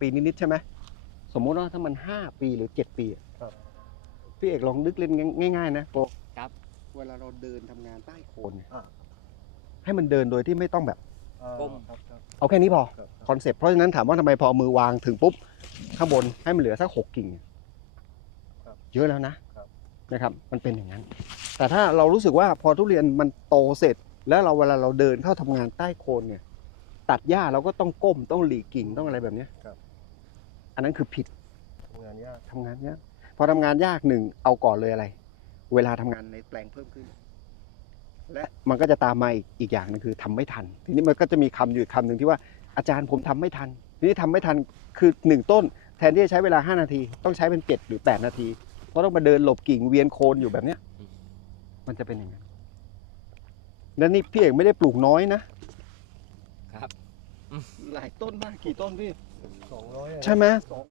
ปีนิดๆใช่ไหมสมมุติว่าถ้ามันห้าปีหรือเจ็ดปีอะครับ พี่เอกลองนึกเล่นง่ายๆนะโปครับ เวลาเราเดินทำงานใต้โคนเนี่ยอ่า ให้มันเดินโดยที่ไม่ต้องแบบก้ม ครับครับเอาแค่นี้พอ ครับคอนเซ็ปต์เพราะฉะนั้นถามว่าทำไมพอมือวางถึงปุ๊บ ข้างบนให้มันเหลือสักหกกิ่งเนี่ยครับเยอะแล้วนะครับ นะครับ มันเป็นอย่างนั้น แต่ถ้าเรารู้สึกว่าพอทุเรียนมันโตเสร็จ แล้วเราเวลาเราเดินเข้าทำงานใต้โคนเนี่ย ตัดหญ้าเราก็ต้องก้มต้องหลีกกิ่งต้องอะไรแบบเนี้ยครับ อันนั้นคือผิดทำงานยากทำงานยากพอทำงานยากหนึ่งเอาก่อนเลยอะไร เวลาทำงานในแปลงเพิ่มขึ้น และมันก็จะตามมาอีกอีกอย่างหนึงคือทำไม่ทัน ทีนี้มันก็จะมีคำอยู่อีกคำหนึ่งที่ว่าอาจารย์ผมทำไม่ทัน ทีนี้ทำไม่ทันคือหนึ่งต้น แทนที่จะใช้เวลา 5 นาที ต้องใช้เป็น 7 หรือ 8 นาที เพราะต้องมาเดินหลบกิ่งเวียนโคนอยู่แบบเนี้ย มันจะเป็นอย่างนั้นแล้วนี่พี่เอกไม่ได้ปลูกน้อยนะครับ หลายต้นมากกี่ต้นพี่ สองร้อยใช่ไหม